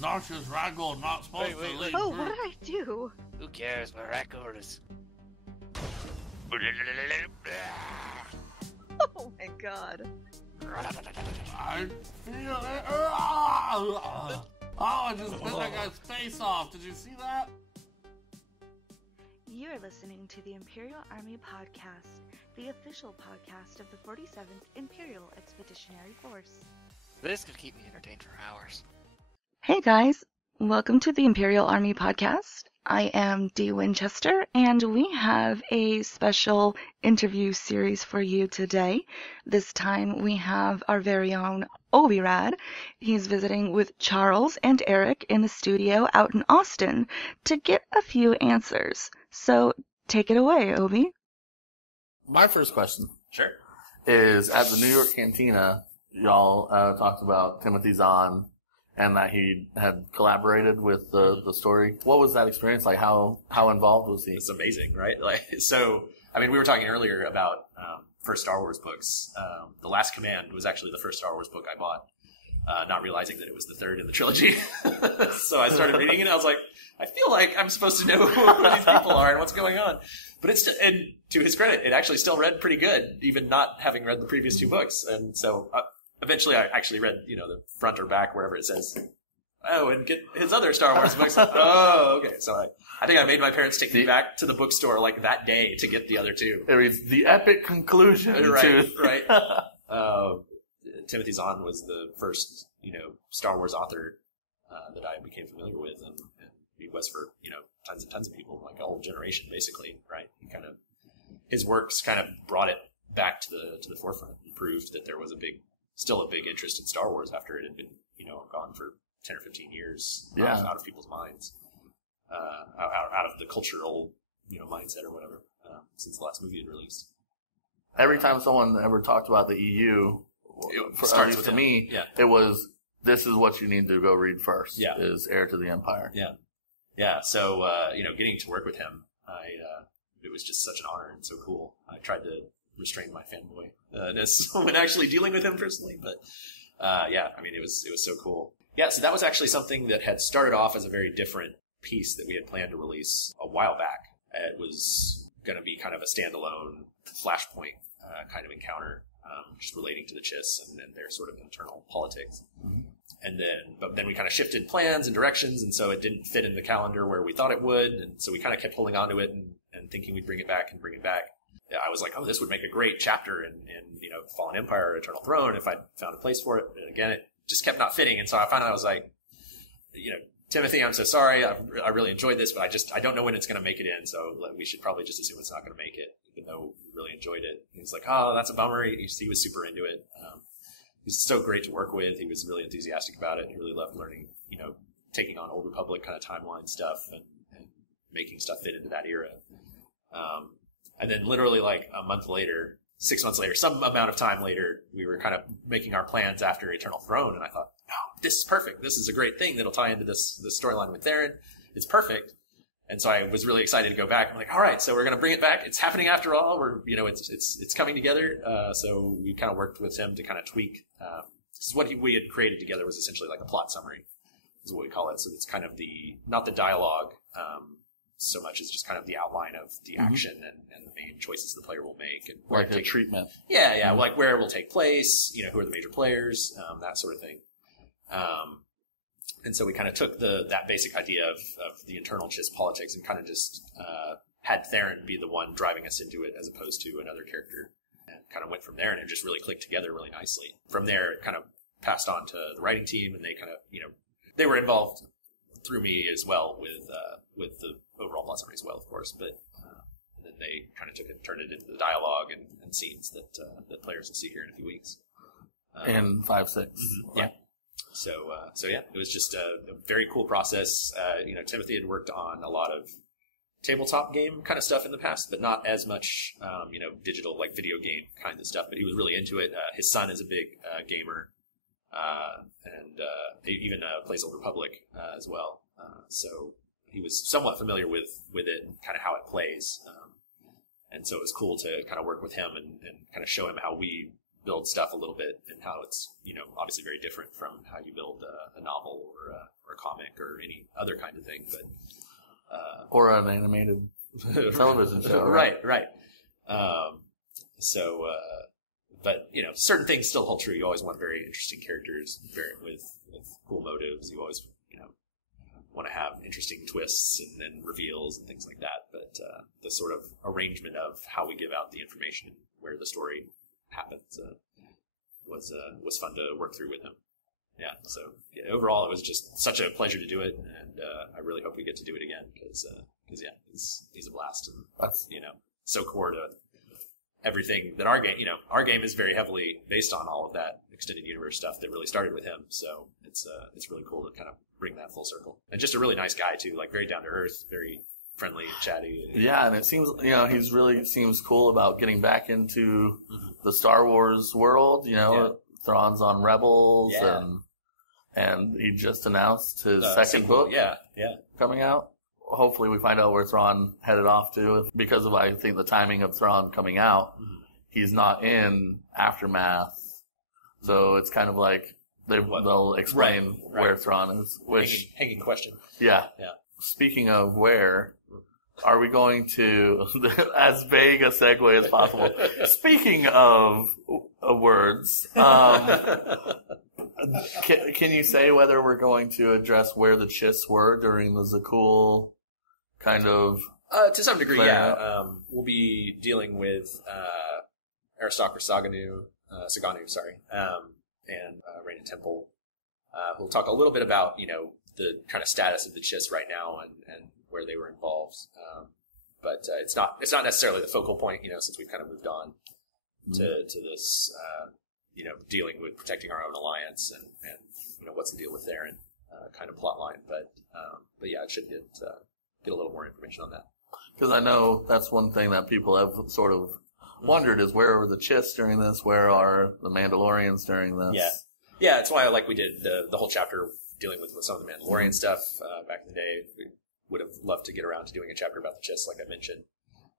Noxious Raggold not supposed to leave. Oh, what did I do? Who cares? My Raggold is... Oh my god. I feel it. Oh, I just bit that guy's face off. Did you see that? You're listening to the Imperial Army Podcast, the official podcast of the 47th Imperial Expeditionary Force. This could keep me entertained for hours. Hey guys, welcome to the Imperial Army Podcast. I am Dee Winchester, and we have a special interview series for you today. This time we have our very own ObiRadd. He's visiting with Charles and Eric in the studio out in Austin to get a few answers. So take it away, Obi. My first question Sure. is, at the New York Cantina, y'all talked about Timothy Zahn and that he had collaborated with the story. What was that experience like? How involved was he? It's amazing, right? We were talking earlier about first Star Wars books. The Last Command was actually the first Star Wars book I bought, not realizing that it was the third in the trilogy. So I started reading it, and I was like, I feel like I'm supposed to know who these people are and what's going on. But and to his credit, it actually still read pretty good, even not having read the previous two books. And so eventually I actually read, the front or back, wherever it says, oh, and get his other Star Wars books. Oh, okay. So I think I made my parents take me back to the bookstore like that day to get the other two. It was the epic conclusion. Right. Timothy Zahn was the first, Star Wars author that I became familiar with, and he was for, tons and tons of people, like a whole generation, basically, right? His works kind of brought it back to the forefront and proved that there was still a big interest in Star Wars after it had been, gone for 10 or 15 years out of people's minds, out of the cultural, mindset or whatever, since the last movie had released. Every time someone ever talked about the EU, at least to me, it was, this is what you need to go read first, is Heir to the Empire. Yeah. So, getting to work with him, it was just such an honor and so cool. I tried to restrain my fanboy-ness when actually dealing with him personally, but it was so cool. Yeah, so that was actually something that had started off as a very different piece that we had planned to release a while back. It was going to be kind of a standalone Flashpoint kind of encounter, just relating to the Chiss and their sort of internal politics. Mm-hmm. But then we kind of shifted plans and directions, and so it didn't fit in the calendar where we thought it would, and so we kind of kept holding on to it and thinking we'd bring it back. I was like, oh, this would make a great chapter in Fallen Empire or Eternal Throne if I found a place for it. And again, it just kept not fitting. And so I finally was like, Timothy, I'm so sorry. I really enjoyed this, but I don't know when it's going to make it in. So we should probably just assume it's not going to make it, even though we really enjoyed it. And he's like, oh, that's a bummer. He was super into it. He's so great to work with. He was really enthusiastic about it. He really loved learning, taking on Old Republic kind of timeline stuff and making stuff fit into that era. And then literally like a month later, 6 months later, some amount of time later, we were kind of making our plans after Eternal Throne. And I thought, oh, this is perfect. This is a great thing that'll tie into this storyline with Theron. It's perfect. And so I was really excited to go back. I'm like, all right, so we're going to bring it back. It's happening after all. It's coming together. So we kind of worked with him to kind of tweak. This is what we had created together was essentially like a plot summary is what we call it. So it's kind of not the dialogue, so much as just kind of the outline of the action and the main choices the player will make. And like the treatment. Yeah, mm-hmm. Like where it will take place, who are the major players, that sort of thing. And so we kind of took that basic idea of the internal Chiss politics and kind of just had Theron be the one driving us into it as opposed to another character. And kind of went from there, and it just really clicked together really nicely. From there, it kind of passed on to the writing team, and they kind of, they were involved through me as well with the overall plot summary as well, of course. But and then they kind of turned it into the dialogue and scenes that players will see here in a few weeks. In 5.6. Mm-hmm. Yeah. So it was just a very cool process. Timothy had worked on a lot of tabletop game kind of stuff in the past, but not as much, digital, like video game kind of stuff. But he was really into it. His son is a big gamer, and he even plays Old Republic as well. So he was somewhat familiar with it and kind of how it plays. And so it was cool to kind of work with him and kind of show him how we build stuff a little bit and how it's, obviously very different from how you build a novel or a comic or any other kind of thing, but or an animated television show. Right. But certain things still hold true. You always want very interesting characters with cool motives. You always want to have interesting twists and reveals and things like that. But the sort of arrangement of how we give out the information and where the story happens was fun to work through with him. Yeah. So overall, it was just such a pleasure to do it, and I really hope we get to do it again because he's a blast, and that's so core to everything that our game is very heavily based on all of that extended universe stuff that really started with him. So it's really cool to kind of bring that full circle, and just a really nice guy too, like very down to earth, very friendly, chatty. Yeah, and it seems he's really seems cool about getting back into the Star Wars world. Thrawn's on Rebels, and he just announced his second book. Coming out. Hopefully we find out where Thrawn headed off to, because of, I think, the timing of Thrawn coming out. He's not in Aftermath, so it's kind of like they'll explain where Thrawn is. Which hanging question. Yeah. Speaking of where, are we going to, as vague a segue as possible, speaking of words, can you say whether we're going to address where the Chiss were during the Zakul kind of... to some degree, yeah. We'll be dealing with Aristocracy Saganu, and Rain and Temple. We'll talk a little bit about, the kind of status of the Chiss right now and where they were involved. But it's not necessarily the focal point, since we've kind of moved on to this, dealing with protecting our own alliance and what's the deal with Theron kind of plot line. But yeah, it should get a little more information on that. Because I know that's one thing that people have sort of wondered is where were the Chiss during this? Where are the Mandalorians during this? Yeah, that's why we did the whole chapter dealing with some of the Mandalorian stuff back in the day. We would have loved to get around to doing a chapter about the Chiss, like I mentioned.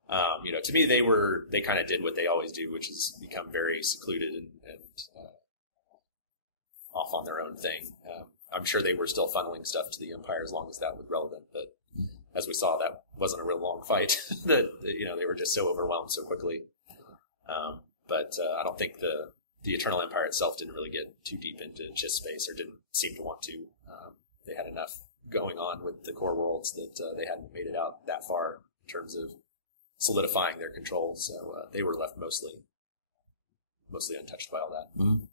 To me, they kind of did what they always do, which is become very secluded and off on their own thing. I'm sure they were still funneling stuff to the Empire as long as that was relevant, but as we saw, that wasn't a real long fight. that they were just so overwhelmed so quickly. But I don't think the Eternal Empire itself didn't really get too deep into Chiss space, or didn't seem to want to. They had enough going on with the core worlds that they hadn't made it out that far in terms of solidifying their control. So they were left mostly untouched by all that. Mm-hmm.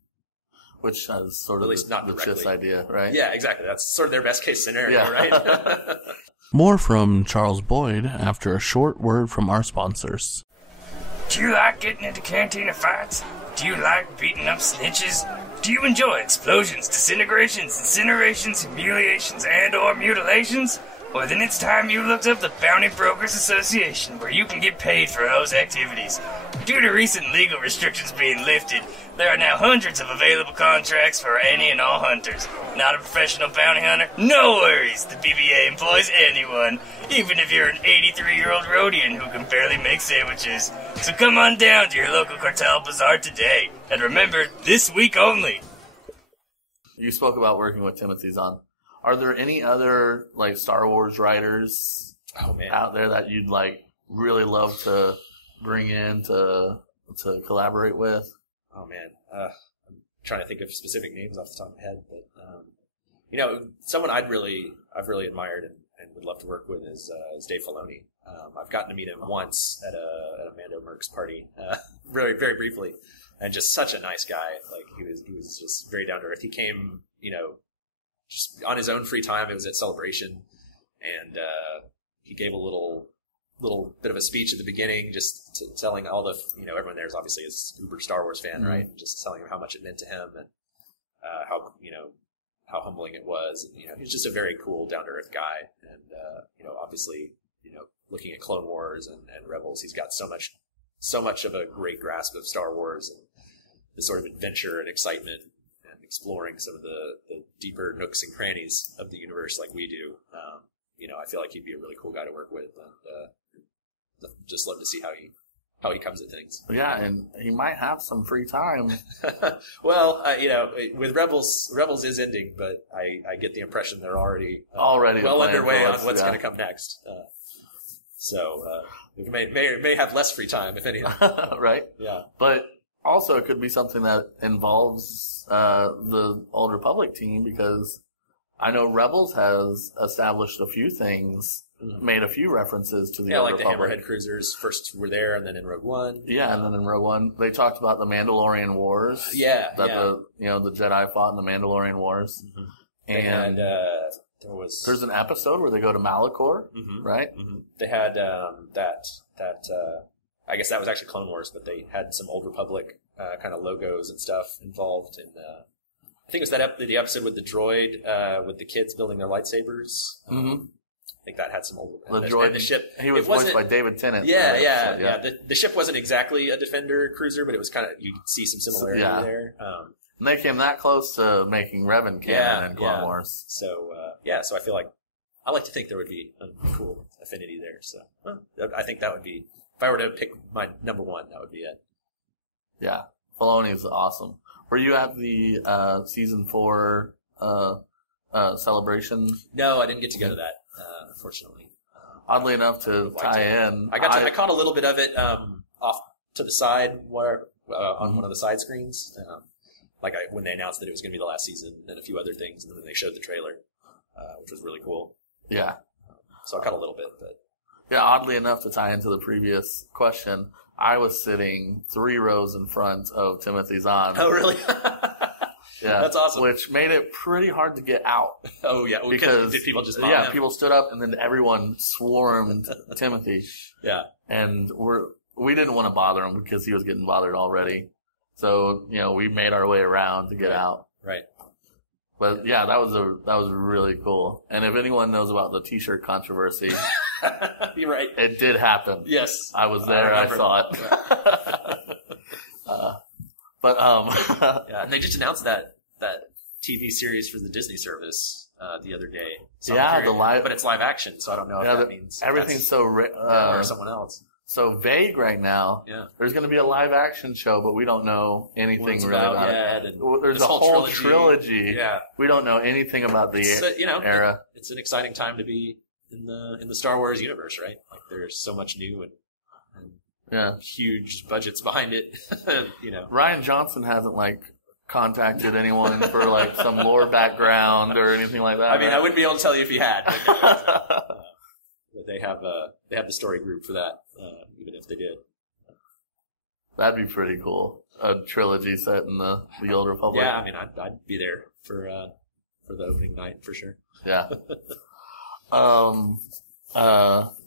Which is sort of at least not the directly. Chiss idea, right? Yeah, exactly. That's sort of their best case scenario, right? More from Charles Boyd after a short word from our sponsors. Do you like getting into cantina fights? Do you like beating up snitches? Do you enjoy explosions, disintegrations, incinerations, humiliations, and or mutilations? Well, then it's time you looked up the Bounty Brokers Association, where you can get paid for those activities. Due to recent legal restrictions being lifted, there are now hundreds of available contracts for any and all hunters. Not a professional bounty hunter? No worries! The BBA employs anyone, even if you're an 83-year-old Rhodian who can barely make sandwiches. So come on down to your local cartel bazaar today, and remember, this week only. You spoke about working with Timothy Zahn. Are there any other Star Wars writers out there that you'd really love to bring in to collaborate with? Oh man, I'm trying to think of specific names off the top of my head, but someone I've really admired and would love to work with is Dave Filoni. I've gotten to meet him once at a Mando Mercs party, very very briefly, and just such a nice guy. He was just very down to earth. He came, just on his own free time. It was at Celebration, and he gave a little bit of a speech at the beginning, just telling all the, everyone there is obviously a uber Star Wars fan, right? And just telling him how much it meant to him and how humbling it was. And, he's just a very cool, down to earth guy. And obviously, looking at Clone Wars and Rebels, he's got so much of a great grasp of Star Wars and the sort of adventure and excitement and exploring some of the deeper nooks and crannies of the universe like we do. I feel like he'd be a really cool guy to work with, and just love to see how he comes at things. Yeah, and he might have some free time. Well, with Rebels is ending, but I get the impression they're already well underway on what's going to come next. So we may have less free time, if anything. Right? Yeah. But also, it could be something that involves the Old Republic team, because I know Rebels has established a few things, made a few references to the Old like Republic. the Hammerhead cruisers first were there, and then in Rogue One. Yeah, and then in Rogue One, they talked about the Mandalorian Wars. That the Jedi fought in the Mandalorian Wars. Mm-hmm. And there's an episode where they go to Malachor, right? Mm-hmm. They had that I guess that was actually Clone Wars, but they had some Old Republic kind of logos and stuff involved in. I think it was the episode with the droid with the kids building their lightsabers. I think that had some old. The droid, and the ship. He was voiced by David Tennant. Yeah. The ship wasn't exactly a Defender cruiser, but it was kind of, you could see some similarity there. And they came that close to making Revan canon in Clone Wars. So so I feel like I like to think there would be a cool affinity there. So I think that would be, if I were to pick my number one, that would be it. Yeah, Filoni is awesome. Were you at the season 4 celebration? No, I didn't get to go to that, unfortunately. Oddly enough, to tie in, I caught a little bit of it off to the side, on one of the side screens, when they announced that it was going to be the last season, and a few other things, and then they showed the trailer, which was really cool. Yeah. So I caught a little bit, but yeah. Oddly enough, to tie into the previous question, I was sitting 3 rows in front of Timothy Zahn. Oh, really? Yeah, that's awesome. Which made it pretty hard to get out. Oh, yeah. Because did people just him? People stood up, and then everyone swarmed Timothy. Yeah. And we didn't want to bother him because he was getting bothered already. So, we made our way around to get out. Right. But yeah, that was really cool. And if anyone knows about the T-shirt controversy, you're right. It did happen. Yes, I was there. I saw it. Yeah, and they just announced that TV series for the Disney service the other day. But it's live action, so I don't know if that means everything's or someone else. So vague right now. Yeah. There's going to be a live action show, but we don't know anything really about it. There's a whole trilogy. Yeah. We don't know anything about the era. It's an exciting time to be in the Star Wars universe, right? Like, there's so much new and huge budgets behind it. Rian Johnson hasn't contacted anyone for some lore background or anything like that. I mean, I wouldn't be able to tell you if he had. But they have the story group for that, even if they did. That'd be pretty cool. A trilogy set in the Old Republic. Yeah, I mean, I'd be there for the opening night for sure. Yeah.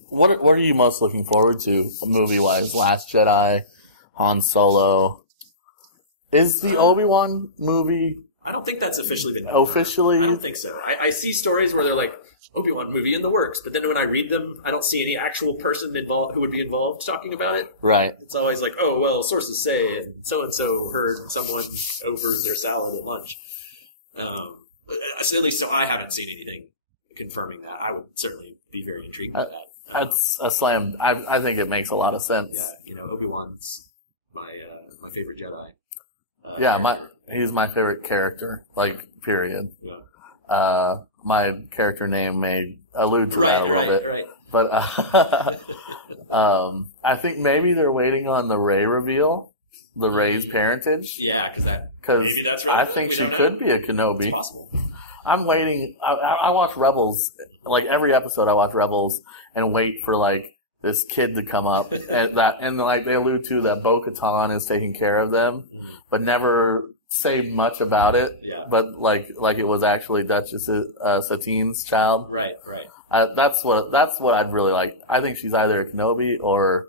What are you most looking forward to movie wise? Last Jedi, Han Solo. Is the Obi-Wan movie? I don't think that's officially been done. Officially? I don't think so. I see stories where they're like, Obi-Wan movie in the works, but then when I read them, I don't see any actual person involved who would be involved talking about it. Right. It's always like, oh, well, sources say, and so heard someone over their salad at lunch. At least so I haven't seen anything confirming that. I would certainly be very intrigued by that. That's a slam. I think it makes a lot of sense. Yeah, Obi-Wan's my favorite Jedi. He's my favorite character, period. Yeah. My character name may allude to that a little bit. Right. But I think maybe they're waiting on the Rey reveal, the Rey's parentage. Yeah, because I think she could be a Kenobi. It's possible. I'm waiting. I watch Rebels, every episode I watch Rebels and wait for this kid to come up and they allude to that Bo-Katan is taking care of them, but never say much about it. Yeah. But it was actually Duchess Satine's child. Right. That's what I'd really like. I think she's either a Kenobi or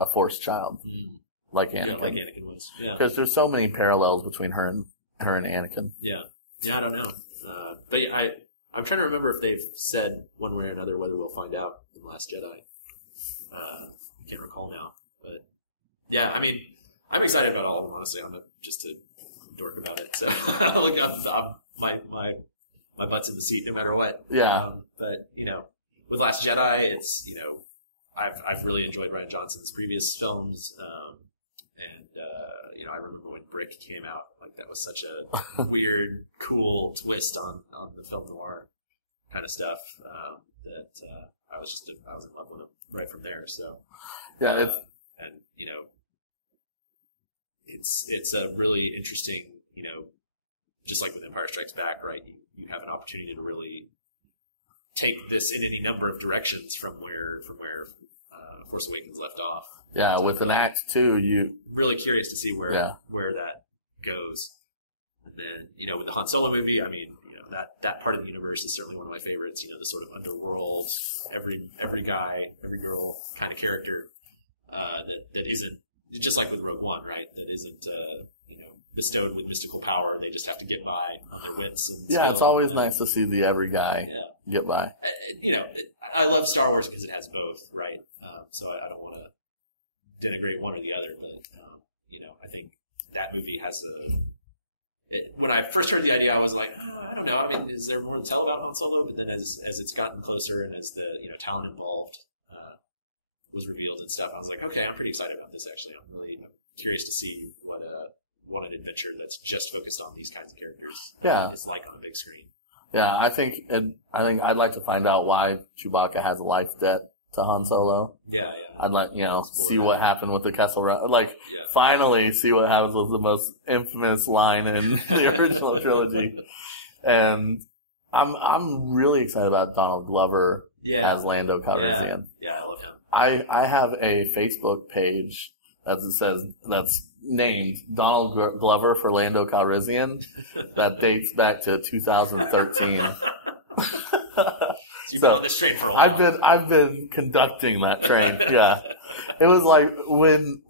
a Force child, like Anakin. Yeah, like Anakin was. Yeah. Because there's so many parallels between her and Anakin. Yeah. Yeah, I don't know. But I'm trying to remember if they've said one way or another whether we'll find out in The Last Jedi. I can't recall now. But yeah, I mean, I'm excited about all of them, honestly. I'm not just a dork about it. So my butt's in the seat no matter what. Yeah. But with Last Jedi, it's I've really enjoyed Rian Johnson's previous films, and I remember when Brick came out, like that was such a weird, cool twist on the film noir kind of stuff that I was in love with him right from there. So yeah, it's a really interesting, just like with Empire Strikes Back, right? You have an opportunity to really take this in any number of directions from where Force Awakens left off. Yeah, with an Act 2, you really curious to see where that goes. And then, with the Han Solo movie, I mean, that part of the universe is certainly one of my favorites. The sort of underworld, every guy, every girl kind of character that isn't just like with Rogue One, right? That isn't bestowed with mystical power. They just have to get by on their wits. And it's always nice to see the every guy get by. I love Star Wars because it has both, right? So I don't want to denigrate one or the other, but I think that movie has when I first heard the idea, I was like, I don't know. I mean, is there more to tell about Han Solo? But then as it's gotten closer and as the talent involved was revealed and stuff, I was like, okay, I'm pretty excited about this. Actually, I'm really curious to see what an adventure that's just focused on these kinds of characters is like on a big screen. Yeah, I think I'd like to find out why Chewbacca has a life debt to Han Solo. Yeah. I'd like, see what happened with the Kessel Run. Finally see what happens with the most infamous line in the original trilogy. And I'm really excited about Donald Glover as Lando Calrissian. Yeah, I love him. I have a Facebook page that's named Donald Glover for Lando Calrissian that dates back to 2013. So I've been conducting that train. Yeah, it was like when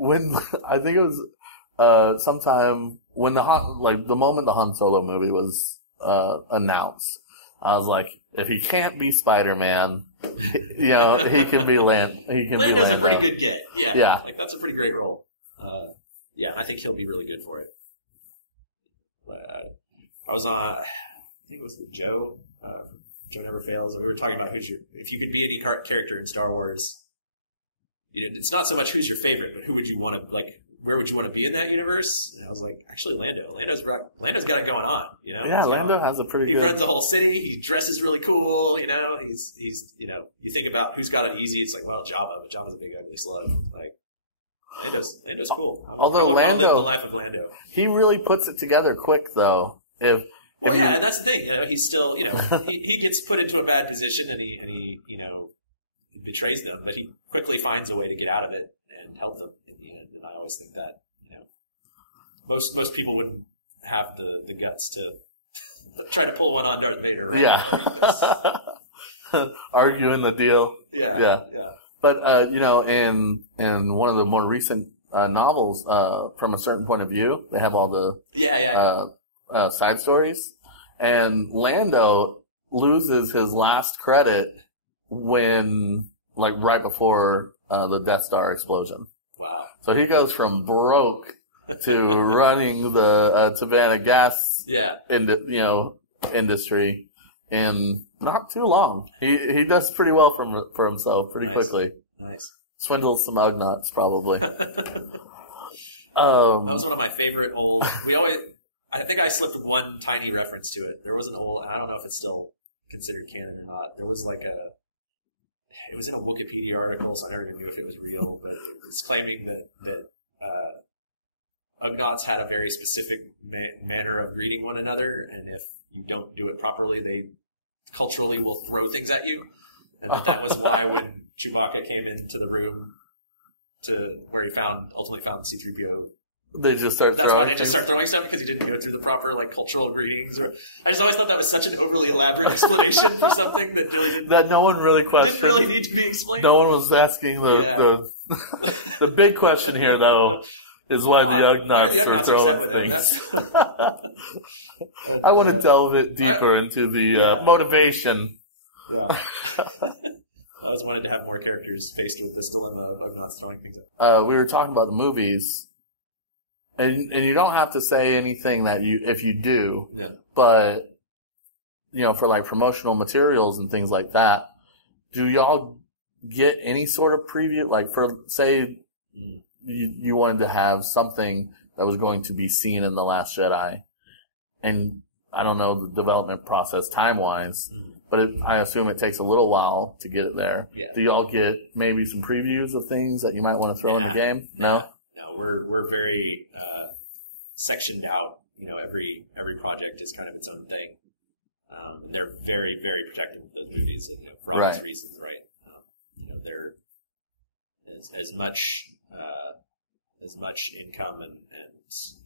I think it was sometime when the moment the Han Solo movie was announced, I was like, if he can't be Spider-Man, he can be Lando. Lando's a pretty good get. Yeah. Like that's a pretty great role. I think he'll be really good for it. I was on, I think it was with Joe. Joe Never Fails. And we were talking about if you could be any character in Star Wars, it's not so much who's your favorite, but who would you want to where would you want to be in that universe? And I was like, actually, Lando. Lando's got it going on. Yeah, Lando has a pretty good. He runs the whole city. He dresses really cool. He's you think about who's got it easy. It's like, well, Jabba, but Jabba's a big ugly slug. Like, Lando's cool. Although the life of Lando, he really puts it together quick, though. And that's the thing. He's still, he gets put into a bad position and he betrays them, but he quickly finds a way to get out of it and help them in the end. And I always think that, most people wouldn't have the guts to try to pull one on Darth Vader. Right? Yeah. Arguing the deal. Yeah. But, in one of the more recent novels, From a Certain Point of View, they have all the side stories. And Lando loses his last credit when, right before the Death Star explosion. Wow. So he goes from broke to running the Savannah gas industry in not too long. He does pretty well for himself pretty quickly. Nice. Swindles some Ugnaughts, probably. That was one of my favorite old. I think I slipped one tiny reference to it. There was an old. I don't know if it's still considered canon or not. There was it was in a Wikipedia article, so I never knew if it was real, but it was claiming that Ugnaughts had a very specific manner of greeting one another, and if you don't do it properly, they culturally will throw things at you. And that was why when Chewbacca came into the room to where he ultimately found C-3PO, they just start throwing things. They just start throwing stuff because he didn't go through the proper cultural greetings. I just always thought that was such an overly elaborate explanation for something that really didn't. That no one really questioned. Didn't really need to be explained. No one was asking the big question here, though, is why the Ugnaughts are throwing things. I want to delve it deeper into the motivation. Yeah. I always wanted to have more characters faced with this dilemma of Ugnaughts throwing things at. We were talking about the movies. And you don't have to say anything if you do, but, for promotional materials and things like that, do y'all get any sort of preview? Like, for, say, you wanted to have something that was going to be seen in The Last Jedi, and I don't know the development process time-wise, but I assume it takes a little while to get it there. Yeah. Do y'all get maybe some previews of things that you might want to throw in the game? No? No, we're very sectioned out. You know, every project is kind of its own thing. They're very, very protective of those movies, you know, for obvious reasons, right? You know, they're as much income and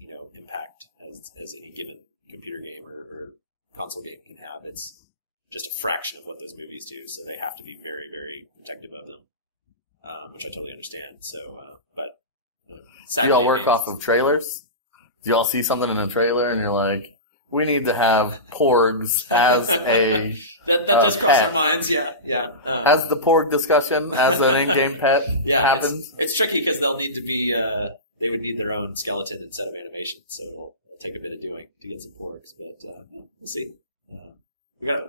you know, impact as any given computer game or console game can have. It's just a fraction of what those movies do, so they have to be very, very protective of them, which I totally understand. So, but do y'all work off of trailers? Do y'all see something in a trailer and you're like, we need to have porgs as a that does cross pet. our minds, yeah. Has the porg discussion as an in-game pet happened? It's tricky because they'll need to be, they would need their own skeleton and set of animation, so it'll take a bit of doing to get some porgs, but we'll see.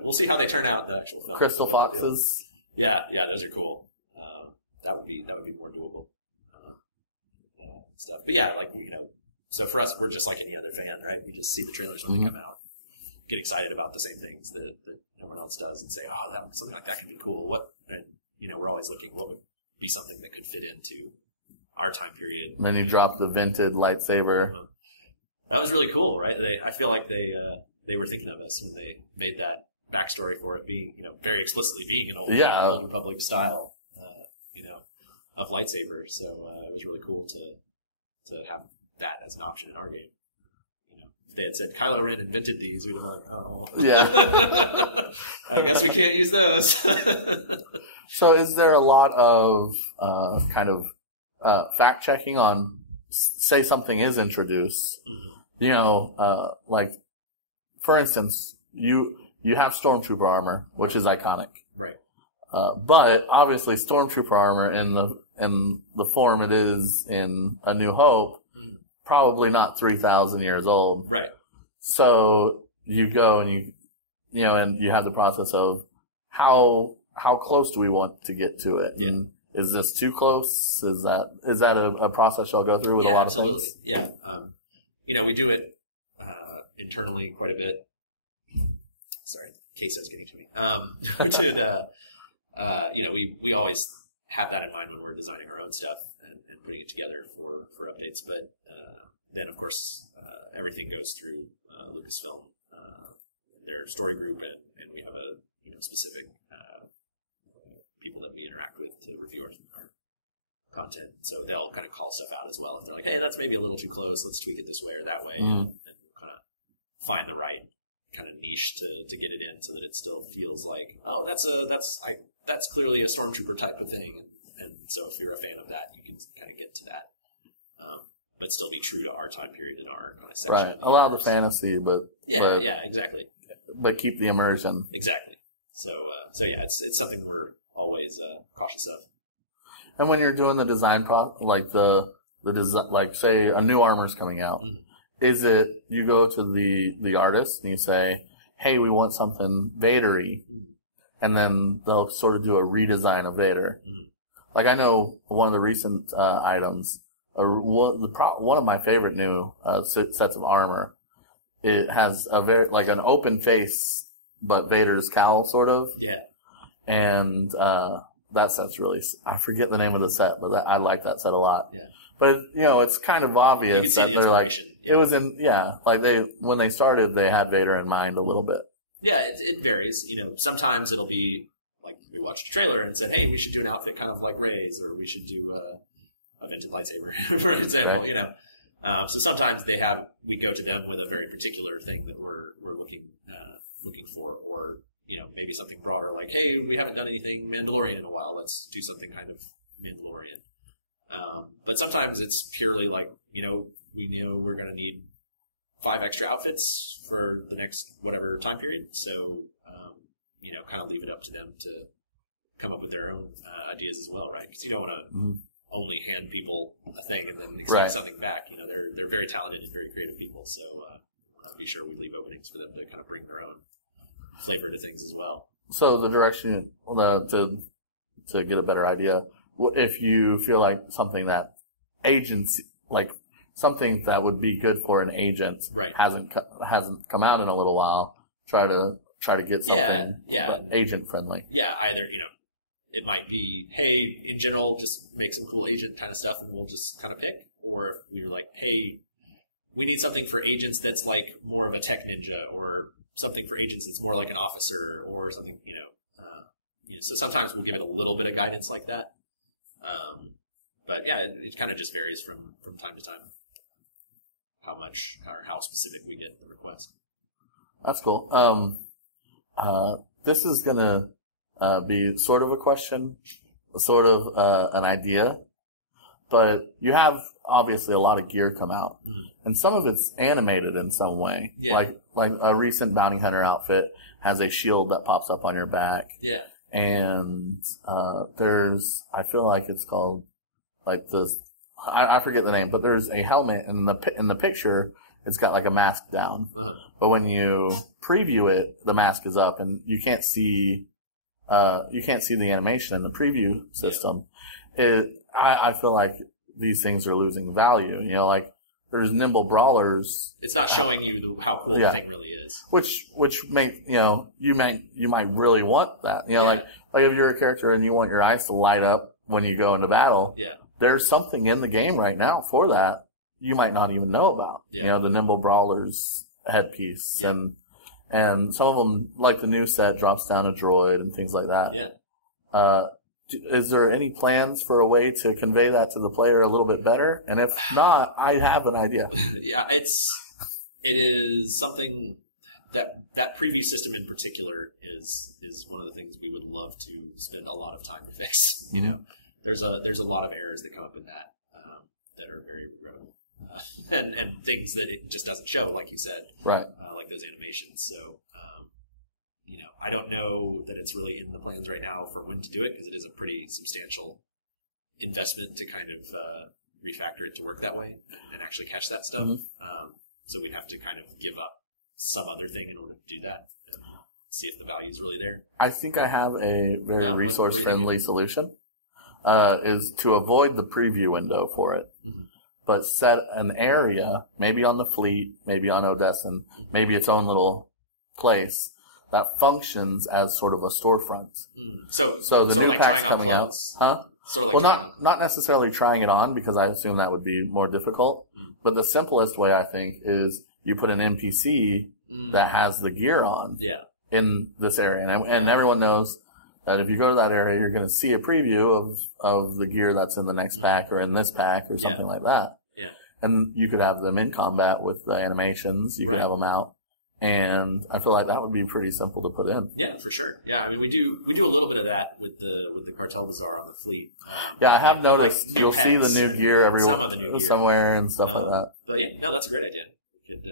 We'll see how they turn out in the actual film. Crystal foxes. Yeah, those are cool. That would be more doable stuff. But yeah, like, you know, so for us, we're just like any other fan, right? We just see the trailers when they come out, get excited about the same things that everyone else does, and say, "Oh, something like that could be cool." And you know, we're always looking what would be something that could fit into our time period. And then you drop the vented lightsaber. That was really cool, right? I feel like they were thinking of us when they made that backstory for it being, you know, very explicitly being an old Republic style, you know, of lightsaber. So it was really cool to have that as an option in our game. You know, if they had said Kylo Ren invented these, we'd have been like, oh, yeah, I guess we can't use those. So, is there a lot of kind of fact checking on, say something is introduced? You know, like, for instance, you have Stormtrooper armor, which is iconic. Right. But obviously Stormtrooper armor in the form it is in A New Hope, probably not 3,000 years old. Right. So you go and you know, and you have the process of how close do we want to get to it? Yeah. And is this too close? Is that a process y'all go through with a lot of things? Yeah. You know, we do it internally quite a bit. Sorry, queso's getting to me. We did, you know, we always have that in mind when we're designing our own stuff and putting it together for updates. But then, of course, everything goes through Lucasfilm, their story group, and we have a specific people that we interact with to review our content. So they'll kind of call stuff out as well. If they're like, hey, that's maybe a little too close. Let's tweak it this way or that way, and kind of find the right kind of niche to get it in so that it still feels like, oh, that's clearly a Stormtrooper type of thing. And so if you're a fan of that, you can kind of get to that. But still be true to our time period and our kind of section. Right. Allow the fantasy, but exactly. But keep the immersion. Exactly. So yeah, it's something we're always cautious of. And when you're doing the design like the design, like say a new armor's coming out, is it you go to the artist and you say, hey, we want something Vader-y, and then they'll sort of do a redesign of Vader. Like I know one of the recent items, one of my favorite new sets of armor. It has a very like an open face, but Vader's cowl sort of. Yeah. And that set's really, I forget the name of the set, but I like that set a lot. Yeah. But, you know, it's kind of obvious that they're like, it was in, like when they started, they had Vader in mind a little bit. Yeah, it varies. You know, sometimes it'll be like we watched a trailer and said, hey, we should do an outfit kind of like Rey's, or we should do a vented lightsaber, for example, right. You know. So sometimes we go to them with a very particular thing that we're looking for, or, you know, maybe something broader, like, hey, we haven't done anything Mandalorian in a while, let's do something kind of Mandalorian. But sometimes it's purely like, you know, we know we're going to need 5 extra outfits for the next whatever time period, so, you know, kind of leave it up to them to come up with their own ideas as well, right? Because you don't want to only hand people a thing and then expect something back. You know, they're very talented and very creative people, so be sure we leave openings for them to kind of bring their own flavor to things as well. So the direction to get a better idea. If you feel like something that agents, like something that would be good for an agent hasn't come out in a little while, try to get something agent friendly. Yeah, either, it might be, hey, in general, just make some cool agent kind of stuff and we'll just kind of pick. Or if we were like, hey, we need something for agents that's like more of a tech ninja, or something for agents that's more like an officer, or something, so sometimes we'll give it a little bit of guidance like that. But yeah, it kind of just varies from time to time how much or how specific we get the request. That's cool. This is gonna be sort of a question, sort of an idea, but you have obviously a lot of gear come out, and some of it's animated in some way. Yeah. Like a recent bounty hunter outfit has a shield that pops up on your back. Yeah. And I feel like it's called like this. I forget the name, but there's a helmet in the picture. It's got like a mask down, but when you preview it, the mask is up, and you can't see the animation in the preview system. I feel like these things are losing value. Like there's nimble brawlers. It's not showing you how cool the thing really is. Which make you might really want that. Like if you're a character and you want your eyes to light up when you go into battle. Yeah. There's something in the game right now for that you might not even know about. Yeah. The nimble brawlers headpiece and some of them, like the new set, drops down a droid and things like that. Yeah. Is there any plans for a way to convey that to the player a little bit better? And if not, I have an idea. Yeah, it is something that preview system in particular is one of the things we would love to spend a lot of time to fix. There's a lot of errors that come up in that that are very rote and things that it just doesn't show, like you said, right? Like those animations. So I don't know that it's really in the plans right now for when to do it, because it is a pretty substantial investment to kind of refactor it to work that way and actually catch that stuff. Mm-hmm. So we'd have to kind of give up some other thing in order to do that and see if the value is really there. I think I have a very resource-friendly solution, is to avoid the preview window for it, but set an area, maybe on the fleet, maybe on Odessan, maybe its own little place, that functions as sort of a storefront. So the new pack's coming out. Huh? Well, not necessarily trying it on, because I assume that would be more difficult. But the simplest way, I think, is you put an NPC that has the gear on in this area. And everyone knows that if you go to that area, you're going to see a preview of the gear that's in the next pack or in this pack or something like that. Yeah. And you could have them in combat with the animations. You could have them out. And I feel like that would be pretty simple to put in. Yeah, for sure. Yeah, I mean, we do a little bit of that with the Cartel Bazaar on the fleet. Yeah, I have noticed you'll see the new gear somewhere and stuff like that. But yeah, no, that's a great idea. We could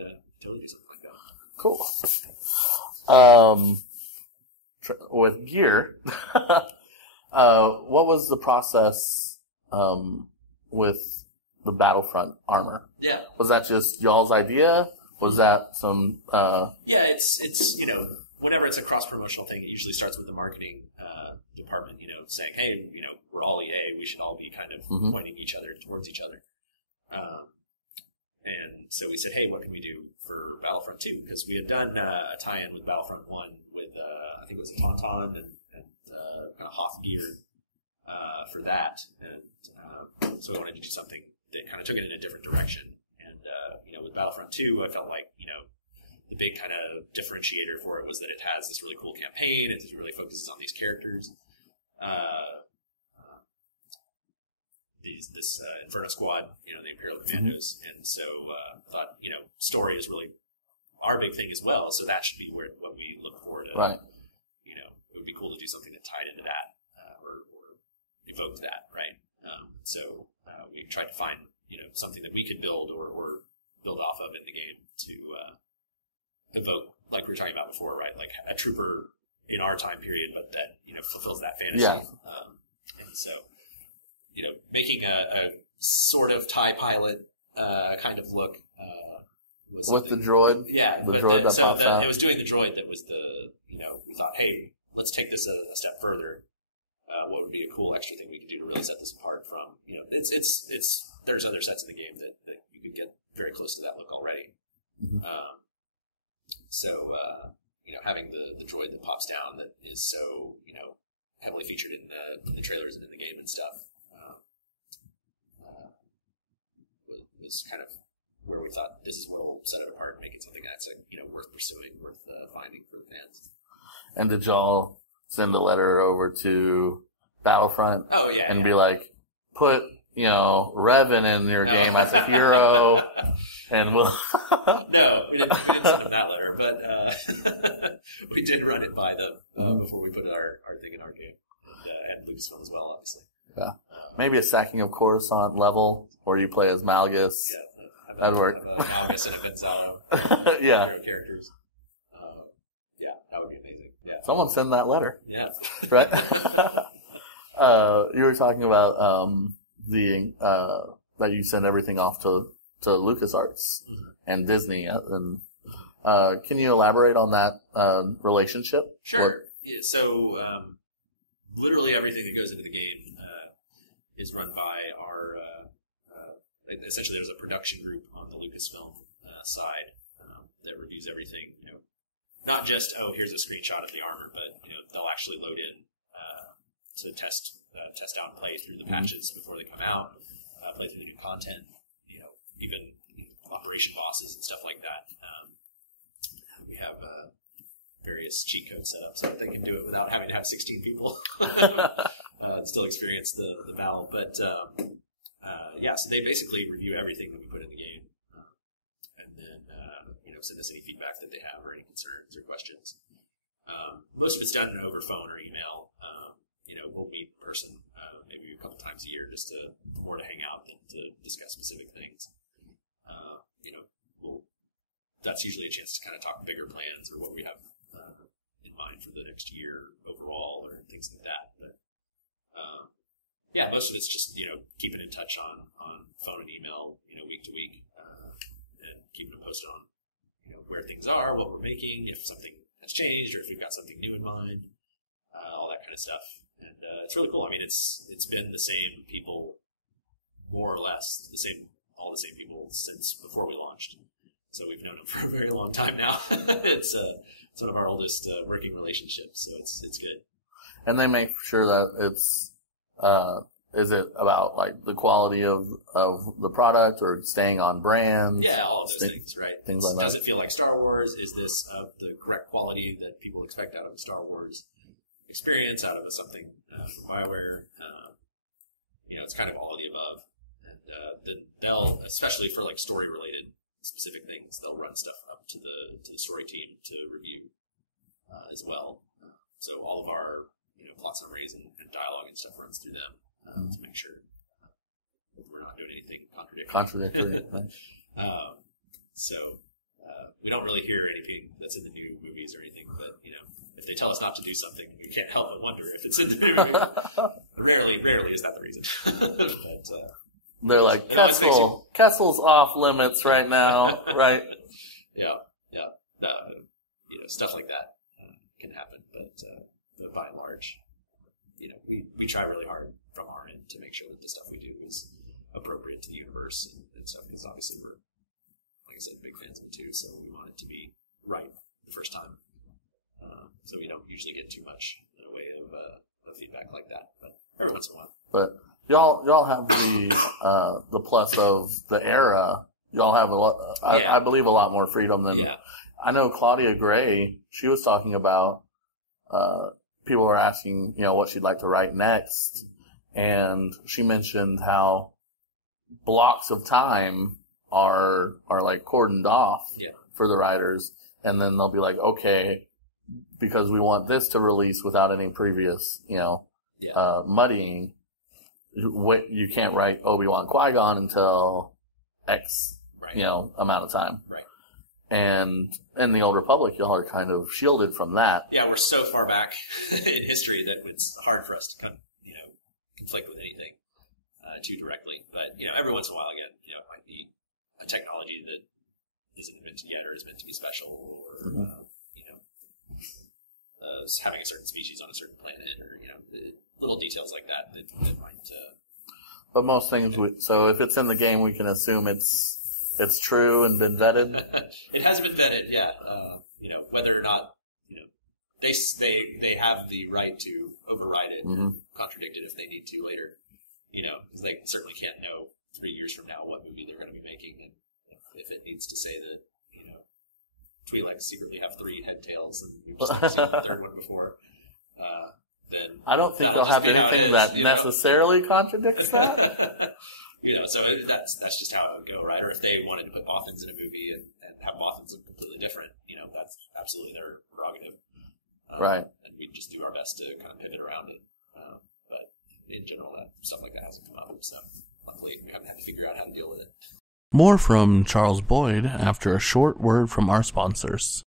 totally do something like that. Cool. With gear, what was the process with the Battlefront armor? Yeah. Was that just y'all's idea? Was that some... Yeah, it's whenever it's a cross-promotional thing, it usually starts with the marketing department, saying, hey, we're all EA, we should all be kind of pointing towards each other. And so we said, hey, what can we do for Battlefront 2? Because we had done a tie-in with Battlefront 1 with, I think it was a Tauntaun and kind of Hoth gear for that. And so we wanted to do something that kind of took it in a different direction. And with Battlefront 2, I felt like, the big kind of differentiator for it was that it has this really cool campaign. It just really focuses on these characters. This Inferno Squad, the Imperial Commandos. And so I thought, story is really our big thing as well. So that should be what we look forward to. Right. It would be cool to do something that tied into that or evoked that, right? So we tried to find, something that we could build or build off of in the game to evoke, like we were talking about before, right? Like a trooper in our time period, but that, fulfills that fantasy. Yeah. And so, making a sort of TIE pilot kind of look. With the droid? Yeah. The droid that pops out? It was doing the droid that was we thought, hey, let's take this a step further. what would be a cool extra thing we could do to really set this apart from, there's other sets in the game that you could get very close to that look already. Mm-hmm. Having the droid that pops down that is so, heavily featured in the trailers and in the game and stuff, was kind of where we thought this is what will set it apart and make it something that's, worth pursuing, worth finding for the fans. And did y'all send a letter over to Battlefront? Oh, yeah. And be like, put, Revan in your game as a hero, and we'll... No, we didn't send them that letter, but we did run it by them before we put our thing in our game. And Lucasfilm as well, obviously. Yeah. Maybe a stacking of Coruscant level, or you play as Malgus. Yeah. That'd work. Malgus and a Gonzalo. Yeah. Characters. Yeah, that would be amazing. Yeah. Someone send that letter. Yeah. Right? You were talking about that you send everything off to LucasArts and Disney. And can you elaborate on that relationship? Sure. Yeah, so literally everything that goes into the game is run by our essentially there's a production group on the Lucasfilm side that reviews everything. Not just here's a screenshot of the armor, but they'll actually load in to test out and play through the patches before they come out, play through the new content, even operation bosses and stuff like that. We have various cheat code setups so that they can do it without having to have 16 people and still experience the battle. But so they basically review everything that we put in the game, and then send us any feedback that they have or any concerns or questions. Most of it's done over phone or email. We'll meet in person maybe a couple times a year just more to hang out than to discuss specific things. That's usually a chance to kind of talk bigger plans or what we have in mind for the next year overall or things like that. But most of it's just keeping in touch on phone and email week to week and keeping them posted on where things are, what we're making, if something has changed or if we've got something new in mind, all that kind of stuff. And it's really cool. I mean, it's been the same people, more or less all the same people since before we launched. So we've known them for a very long time now. It's one of our oldest working relationships, so it's good. And they make sure that it's is it about like the quality of the product or staying on brand? Yeah, all of those things, right? Things like that. Does it feel like Star Wars? Is this of the correct quality that people expect out of a Star Wars experience, out of something from BioWare? It's kind of all of the above. And they'll, especially for like story related specific things, they'll run stuff up to the story team to review as well. So all of our plot summaries and dialogue and stuff runs through them to make sure that we're not doing anything contradictory. Right. We don't really hear anything that's in the new movies or anything, but if they tell us not to do something, we can't help but wonder if it's in the new movie. Rarely is that the reason. But, they're like, Kessel's off limits right now, right? Yeah. Stuff like that can happen, but by and large, we try really hard from our end to make sure that the stuff we do is appropriate to the universe and stuff, because obviously we're, like I said, big fans of it too, so we want it to be right the first time. So we don't usually get too much in a way of feedback like that, but every once in a while. But y'all have the plus of the era. Y'all have a lot, I believe, a lot more freedom than. Yeah. I know Claudia Gray. She was talking about people were asking, what she'd like to write next, and she mentioned how blocks of time are like cordoned off for the writers, and then they'll be like, okay, because we want this to release without any previous, muddying. You can't write Obi-Wan Qui-Gon until X, amount of time. Right. And in the Old Republic, y'all are kind of shielded from that. Yeah, we're so far back in history that it's hard for us to conflict with anything too directly. But, every once in a while, again, it might be a technology that isn't invented yet or is meant to be special, or, having a certain species on a certain planet, or, little details like that might. But most things, so if it's in the game, we can assume it's true and been vetted. It has been vetted, yeah. Whether or not they have the right to override it, or contradict it if they need to later. Because they certainly can't know 3 years from now what movie they're going to be making, and if it needs to say that Twi'leks secretly have 3 head tails and we've just never seen the third one before, then I don't think they'll have anything that necessarily contradicts that. So that's just how it would go, right? Or if they wanted to put Bothans in a movie and have Bothans look completely different, that's absolutely their prerogative. Right. And we'd just do our best to kind of pivot around it. But in general, stuff like that hasn't come up, so luckily we haven't had to figure out how to deal with it. More from Charles Boyd after a short word from our sponsors.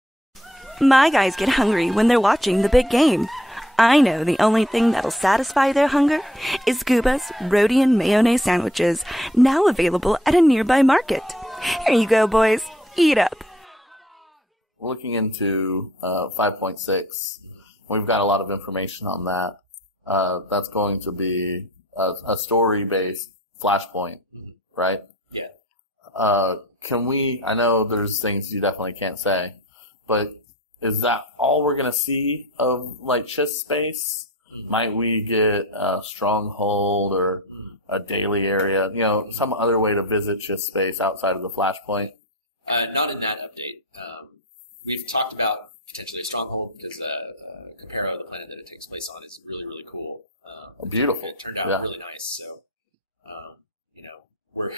My guys get hungry when they're watching the big game. I know the only thing that'll satisfy their hunger is Cuba's Rhodian mayonnaise sandwiches, now available at a nearby market. Here you go, boys. Eat up. Looking into 5.6, we've got a lot of information on that. That's going to be a story-based Flashpoint, right? Yeah. I know there's things you definitely can't say, but is that all we're going to see of, Chiss space? Might we get a Stronghold or a daily area, some other way to visit Chiss space outside of the Flashpoint? Not in that update. We've talked about potentially a Stronghold because Imperial, the planet that it takes place on, is really, really cool. Beautiful. It turned out really nice. So, we're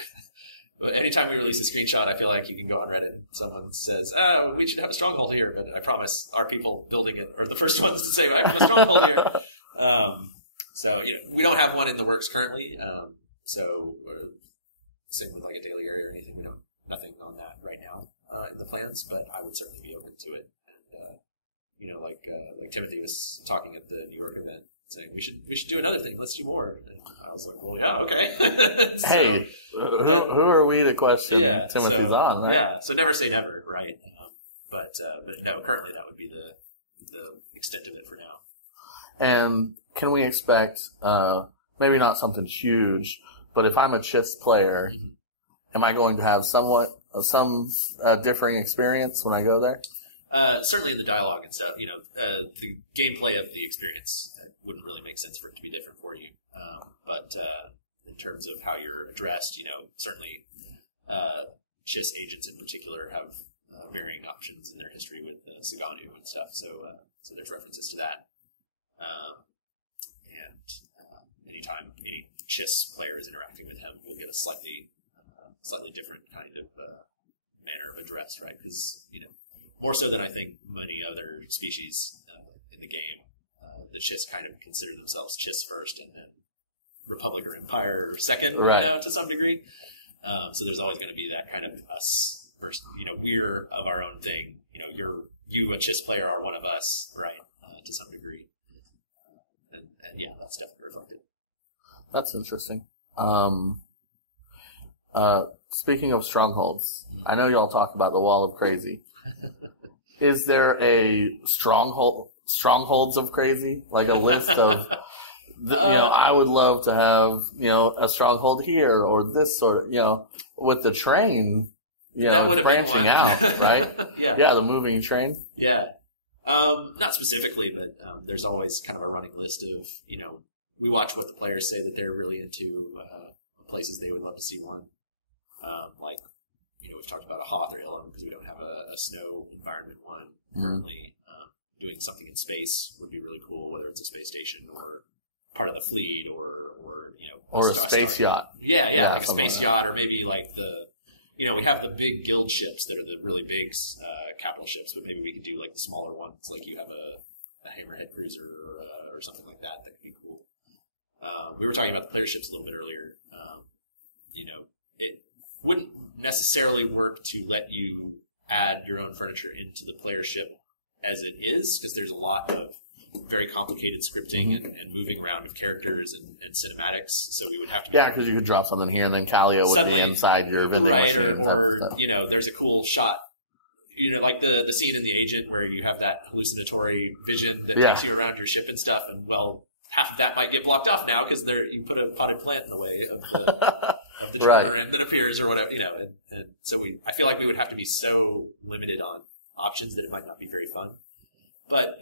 anytime we release a screenshot, I feel like you can go on Reddit and someone says, "Oh, we should have a Stronghold here," but I promise our people building it are the first ones to say, "I have a Stronghold here." So we don't have one in the works currently. So same with a daily area or anything. Nothing on that right now in the plans, but I would certainly be open to it. And like Timothy was talking at the New York event, saying we should do another thing. Let's do more. And I was like, well, yeah, okay. So, hey, who are we to question Timothy Zahn, right? Yeah, so never say never, right? But no, currently that would be the extent of it for now. And can we expect maybe not something huge, but if I'm a Chiss player, am I going to have some differing experience when I go there? Certainly the dialogue and stuff, the gameplay of the experience wouldn't really make sense for it to be different for you. But in terms of how you're addressed, certainly Chiss agents in particular have varying options in their history with Saganu and stuff, so there's references to that. And anytime any Chiss player is interacting with him, you'll get a slightly different kind of manner of address, right? Because, more so than I think many other species in the game, the Chiss kind of consider themselves Chiss first and then Republic or Empire second, right. To some degree. So there's always going to be that kind of us first, we're of our own thing. You a Chiss player are one of us, right, to some degree. And yeah, that's definitely reflected. That's interesting. Speaking of Strongholds, I know y'all talk about the Wall of Crazy. Is there a Strongholds of Crazy? Like a list of, I would love to have, a Stronghold here or this sort of, with the train, it's branching out, right? Yeah, the moving train. Yeah. Not specifically, but there's always kind of a running list of, we watch what the players say that they're really into, places they would love to see one. We've talked about a Hoth or Ilum because we don't have a snow environment one currently. Doing something in space would be really cool, whether it's a space station or part of the fleet or a space yacht. Yeah, like a space yacht, or maybe we have the big guild ships that are the really big capital ships, but maybe we could do the smaller ones, like you have a Hammerhead cruiser or something like that. That could be cool. We were talking about the player ships a little bit earlier. It wouldn't necessarily work to let you add your own furniture into the player ship as it is, because there's a lot of very complicated scripting and moving around of characters and cinematics, so we would have to... Yeah, because you could drop something here, and then Calio would be inside your vending machine type of stuff. There's a cool shot, like the scene in The Agent where you have that hallucinatory vision that takes you around your ship and stuff, and, half of that might get blocked off now because you put a potted plant in the way of the Right. and that appears or whatever, and so I feel like we would have to be so limited on options that it might not be very fun. But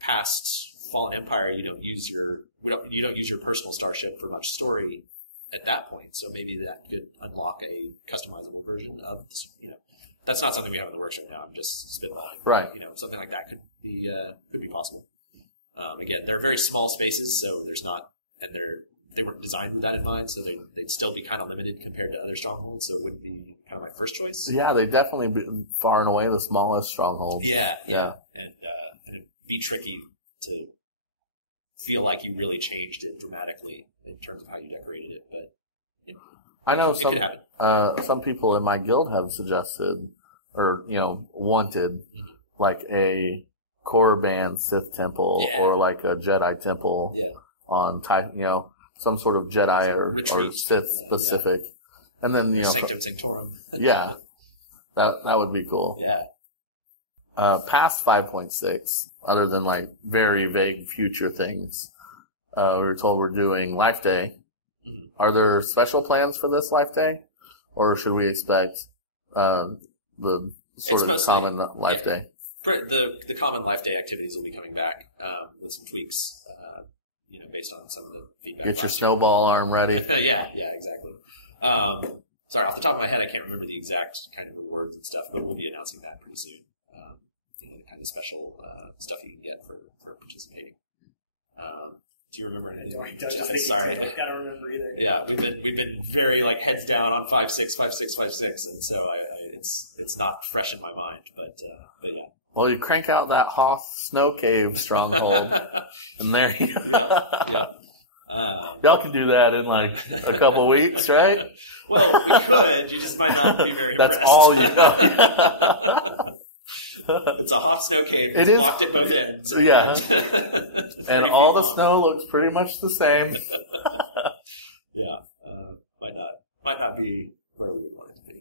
past Fallen Empire, you don't use your personal starship for much story at that point. So maybe that could unlock a customizable version of this. That's not something we have in the works right now. I'm just spitballing. Right. Something like that could be possible. Again, they're very small spaces, so there's not, and they weren't designed with that in mind, so they'd still be kind of limited compared to other strongholds. So it wouldn't be kind of my first choice. Yeah, they'd definitely be far and away the smallest strongholds. Yeah. Yeah. And it'd be tricky to feel like you really changed it dramatically in terms of how you decorated it, but I know could some people in my guild have suggested or wanted like a Korriban Sith temple or like a Jedi temple on type, some sort of Jedi or Sith specific, and then Sanctum Sanctorum. Yeah, that would be cool. Yeah. Past 5.6, other than like very vague future things, we were told we're doing Life Day. Are there special plans for this Life Day, or should we expect the sort of common Life Day? The common Life Day activities will be coming back with some tweaks, based on some of the feedback. Get your snowball arm ready. Yeah, exactly. Sorry, off the top of my head, I can't remember the exact kind of awards and stuff, but we'll be announcing that pretty soon. The kind of special stuff you can get for participating. Do you remember any? Sorry, I don't remember either. Yeah, we've been very like heads down on 5.6, and so it's not fresh in my mind, but yeah. Well, you crank out that Hoth Snow Cave stronghold, and there you go. Y'all can do that in like a couple weeks, right? Well, we could. You just might not be very That's impressed. all you know. It's a Hoth Snow Cave. It It's is. blocked at both ends. Yeah. And all the snow looks pretty much the same. Yeah. Might not be where we would want it to be.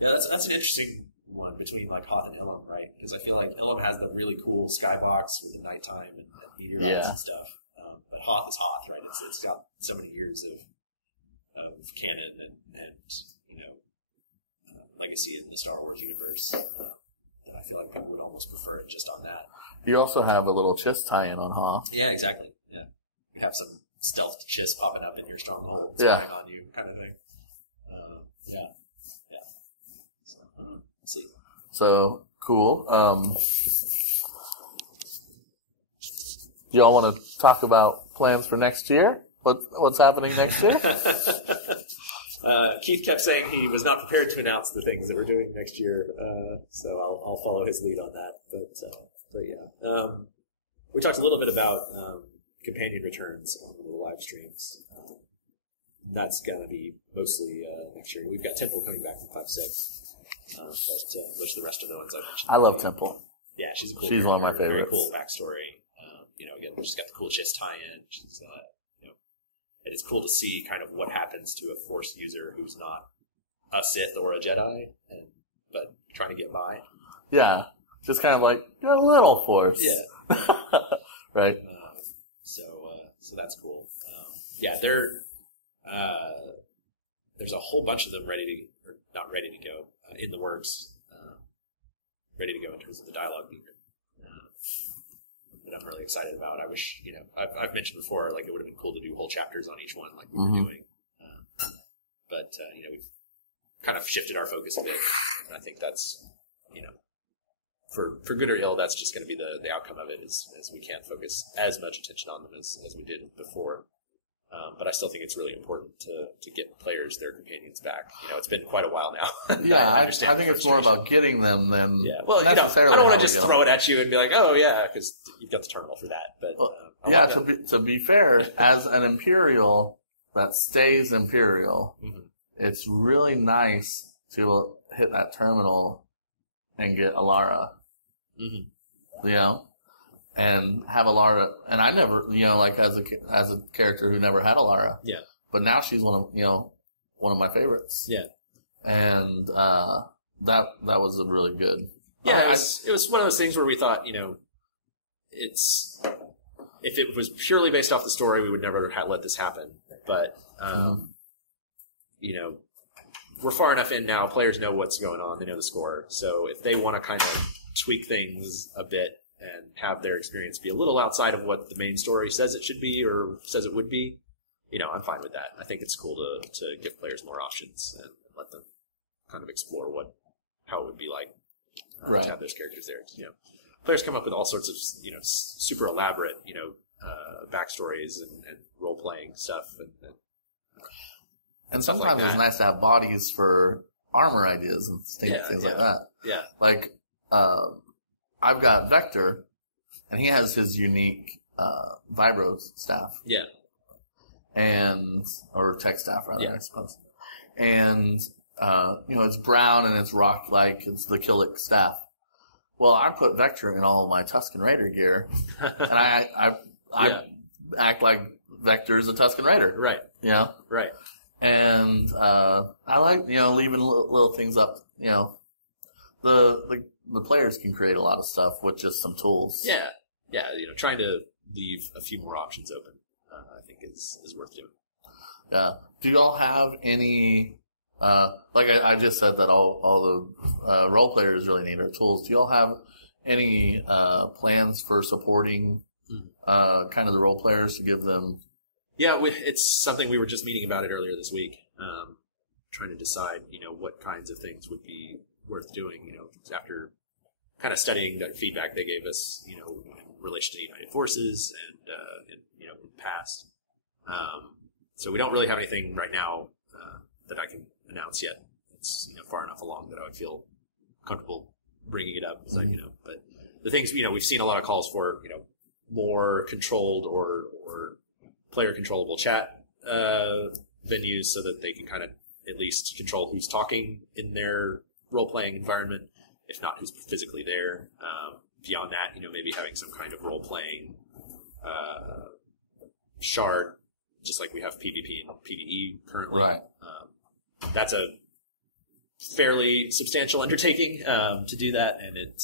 Yeah, that's an interesting one between like Hoth and Ilum, right? Because I feel like Ilum has the really cool skybox with the nighttime and meteor lights and stuff. But Hoth is Hoth, right? It's got so many years of canon and legacy in the Star Wars universe that I feel like people would almost prefer it just on that. You also have a little Chiss tie-in on Hoth. Yeah, exactly. Yeah, you have some stealth Chiss popping up in your stronghold, Yeah. spying on you, kind of thing. Yeah. So, we'll see. So, cool. Do y'all want to talk about plans for next year? What's happening next year? Keith kept saying he was not prepared to announce the things that we're doing next year, so I'll follow his lead on that. But yeah, we talked a little bit about companion returns on the live streams. That's gonna be mostly next year. We've got Temple coming back from 5.6, but most of the rest of the ones I mentioned. I love Temple. Yeah, she's a cool. She's one of my character, favorites. Very cool backstory. Again, she's got the cool Chiss tie-in. She's and it's cool to see kind of what happens to a Force user who's not a Sith or a Jedi, but trying to get by. Yeah, just kind of like you're a little Force. Yeah, right. So that's cool. Yeah, there's a whole bunch of them not ready to go in the works, ready to go in terms of the dialogue beacon. That I'm really excited about. I wish, I've mentioned before, like it would have been cool to do whole chapters on each one, like we were doing. But we've kind of shifted our focus a bit. And I think that's, for good or ill, that's just going to be the outcome of it. Is we can't focus as much attention on them as we did before. But I still think it's really important to get players their companions back. It's been quite a while now. Yeah, I understand. I think it's more about getting them than Well, I necessarily don't want how to just we go. throw it at you and be like, oh yeah, because you've got the terminal for that. But to be fair, as an Imperial that stays Imperial, it's really nice to hit that terminal and get Alara. And have Alara, and I never, like as a character who never had Alara. Yeah. But now she's one of my favorites. Yeah. And that was a really good. Yeah, it was one of those things where we thought, if it was purely based off the story, we would never let this happen. But, we're far enough in now. Players know what's going on. They know the score. So if they want to kind of tweak things a bit and have their experience be a little outside of what the main story says it should be or says it would be, I'm fine with that. I think it's cool to give players more options and let them kind of explore how it would be like to have those characters there. Players come up with all sorts of, super elaborate, backstories and role-playing stuff. And sometimes it's nice to have bodies for armor ideas and things like that. Yeah. Like, I've got Vector, and he has his unique vibro staff. Yeah. Or tech staff, rather, I suppose. And, it's brown and it's rock-like. It's the Killick staff. Well, I put Vector in all of my Tusken Raider gear, and I act like Vector is a Tusken Raider. Right. Right. And I like, leaving little things up. The players can create a lot of stuff with just some tools. Yeah. Yeah, trying to leave a few more options open, I think is worth doing. Yeah. Do y'all have any... like I just said that all the role players really need our tools. Do y'all have any plans for supporting kind of the role players to give them? Yeah, it's something we were just meeting about it earlier this week, trying to decide what kinds of things would be worth doing. After kind of studying the feedback they gave us, in relation to the United Forces and in the past. So we don't really have anything right now that I can announce yet. It's far enough along that I would feel comfortable bringing it up. But the things we've seen a lot of calls for more controlled or player controllable chat venues so that they can kind of at least control who's talking in their role playing environment, if not who's physically there. Beyond that, maybe having some kind of role playing shard, just like we have PvP and PvE currently. Right. That's a fairly substantial undertaking to do that, and it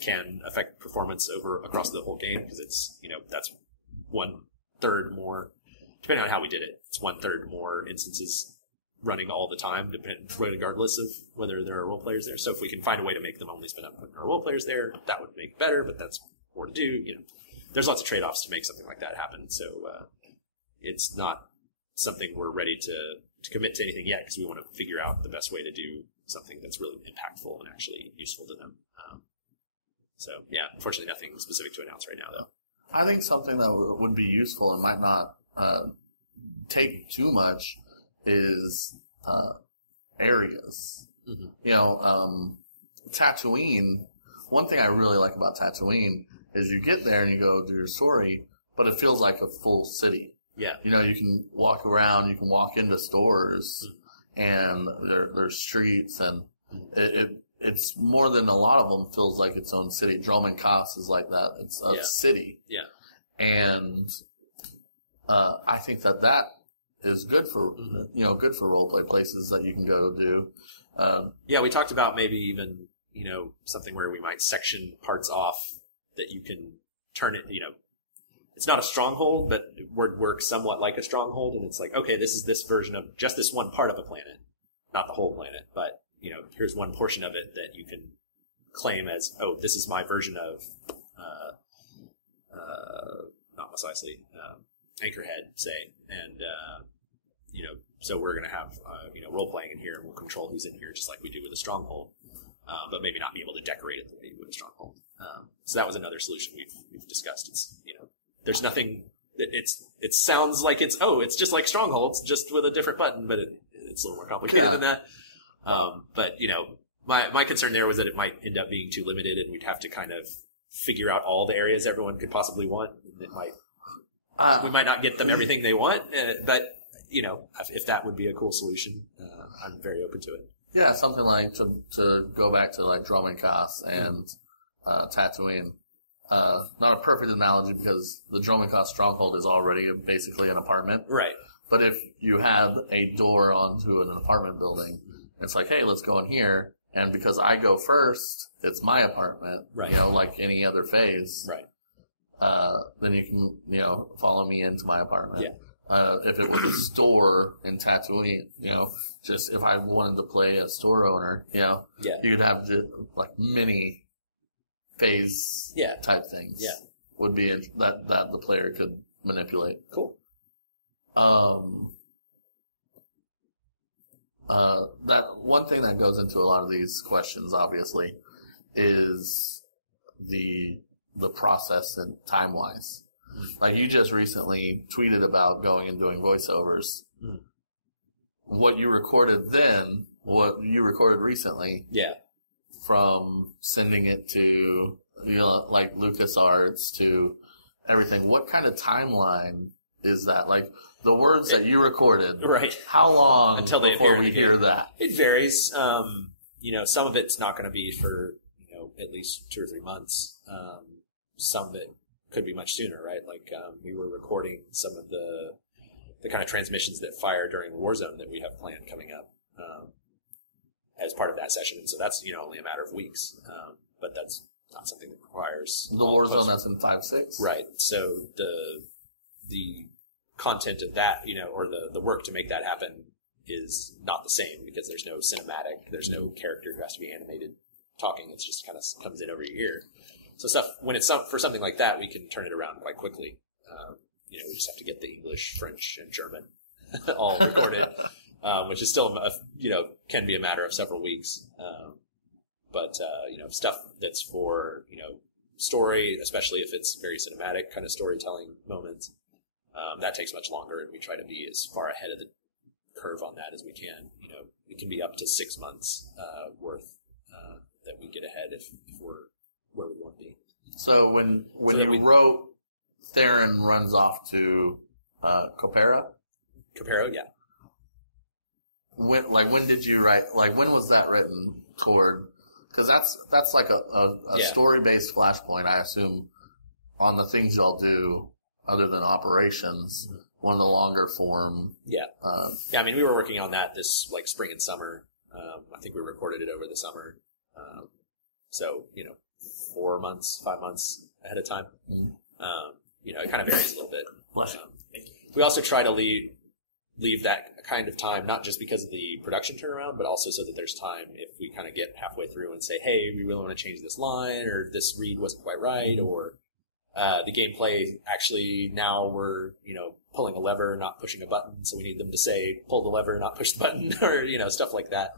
can affect performance across the whole game because it's that's 1/3 more, depending on how we did it. It's 1/3 more instances running all the time, regardless of whether there are role players there. So if we can find a way to make them only spend up putting our role players there, that would make it better. But that's more to do. There's lots of trade-offs to make something like that happen. So it's not something we're ready to commit to anything yet because we want to figure out the best way to do something that's really impactful and actually useful to them. Unfortunately nothing specific to announce right now, though. I think something that would be useful and might not take too much is areas. Mm-hmm. Tatooine, one thing I really like about Tatooine is you get there and you go do your story, but it feels like a full city. Yeah. You can walk around, you can walk into stores, and there's streets, and it's more than a lot of them feels like its own city. Dromon Kaas is like that. It's a city. Yeah. And I think that is good for, good for roleplay places that you can go do. We talked about maybe even, something where we might section parts off that you can turn it, it's not a stronghold, but it works somewhat like a stronghold. And it's like, okay, this is this version of just this one part of a planet, not the whole planet, but, here's one portion of it that you can claim as, oh, this is my version of, not Mos Eisley, Anchorhead, say. And, so we're going to have, role playing in here and we'll control who's in here just like we do with a stronghold. But maybe not be able to decorate it the way you would a stronghold. So that was another solution we've discussed. It's, there's nothing it sounds like it's just like Strongholds, just with a different button, but it's a little more complicated than that. But my concern there was that it might end up being too limited and we'd have to kind of figure out all the areas everyone could possibly want. And we might not get them everything they want, but if that would be a cool solution, I'm very open to it. Yeah, something like to go back to like Dromon Kaas and Tatooine. Not a perfect analogy because the Dromon Kaas stronghold is already basically an apartment. Right. But if you had a door onto an apartment building, it's like, hey, let's go in here. And because I go first, it's my apartment. Right. Like any other phase. Right. then you can, follow me into my apartment. Yeah. If it was a store in Tatooine, just if I wanted to play a store owner, you'd have the, mini phase type things. Yeah. Would be that the player could manipulate. Cool. That one thing that goes into a lot of these questions, obviously, is the process and time-wise. Like, you just recently tweeted about going and doing voiceovers. What you recorded then, what you recorded recently, from sending it to, like LucasArts to everything, what kind of timeline is that? Like, the words that you recorded, right? How long until they before appear we hear that? It varies. Some of it's not going to be for at least 2 or 3 months. Some of it could be much sooner, right? Like we were recording some of the kind of transmissions that fire during the Warzone that we have planned coming up as part of that session, and so that's only a matter of weeks. But that's not something that requires the Warzone that's in 5.6, right? So the content of that, or the work to make that happen is not the same because there's no cinematic, there's no character who has to be animated talking. It's just kind of comes in over your ear. So when it's for something like that, we can turn it around quite quickly. We just have to get the English, French, and German all recorded, which is still, can be a matter of several weeks. But stuff that's for, story, especially if it's very cinematic kind of storytelling moments, that takes much longer, and we try to be as far ahead of the curve on that as we can. It can be up to 6 months worth that we get ahead if we're where we want to be. So when you wrote Theron runs off to Copera? Copero, yeah. When did you write? Like, when was that written toward? Because that's like a story-based flashpoint, I assume, on the things y'all do other than operations. One of the longer form. Yeah. I mean, we were working on that this spring and summer. I think we recorded it over the summer. So 4 months, 5 months ahead of time. It kind of varies a little bit. We also try to leave that kind of time, not just because of the production turnaround, but also so that there's time if we kind of get halfway through and say, hey, we really want to change this line, or this read wasn't quite right, or the gameplay actually now we're, pulling a lever, not pushing a button, so we need them to say, pull the lever, not push the button, or, stuff like that.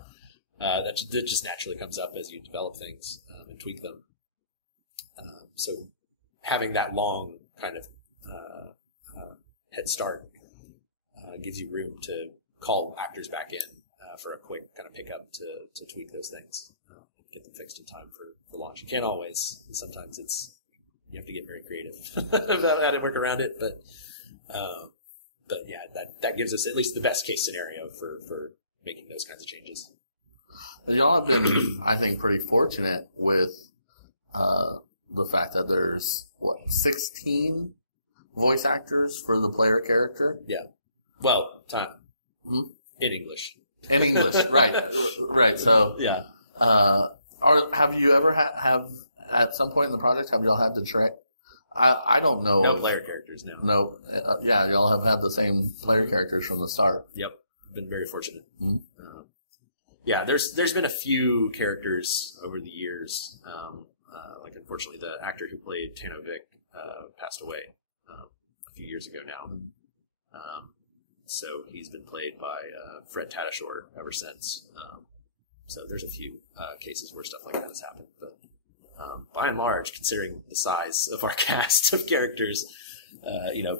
That just naturally comes up as you develop things and tweak them. So having that long kind of head start gives you room to call actors back in for a quick kind of pickup to tweak those things, get them fixed in time for launch. You can't always. Sometimes you have to get very creative about how to work around it, but yeah, that gives us at least the best case scenario for making those kinds of changes. Y'all have been, I think, pretty fortunate with the fact that there's 16 voice actors for the player character. Yeah. Well, in English. In English, right, right. So yeah. Have you ever have at some point in the project have y'all had to train? I don't know. No player characters, no. No. Yeah, y'all have had the same player characters from the start. Yep. Been very fortunate. Yeah, there's been a few characters over the years. Unfortunately, the actor who played Tanovic passed away a few years ago now. So he's been played by Fred Tatasciore ever since. So there's a few cases where stuff like that has happened. But by and large, considering the size of our cast of characters,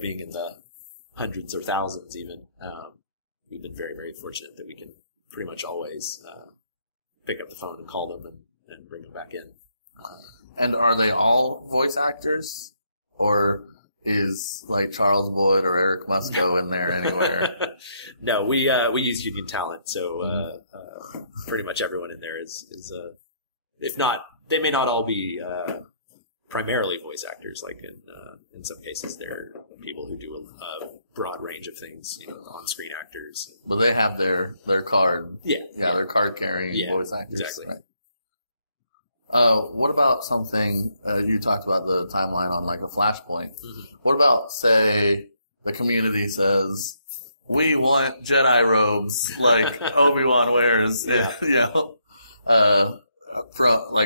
being in the hundreds or thousands even, we've been very, very fortunate that we can pretty much always pick up the phone and call them and bring them back in. And are they all voice actors? Or is Charles Boyd or Eric Musco in there anywhere? No, we use union talent, so pretty much everyone in there is if not, they may not all be primarily voice actors. Like in some cases, they're people who do a broad range of things, on-screen actors. But they have their card. Yeah, their card carrying voice actors. Exactly. Right. What about something, you talked about the timeline on like a flashpoint. Mm-hmm. What about, say, the community says, we want Jedi robes like Obi-Wan wears,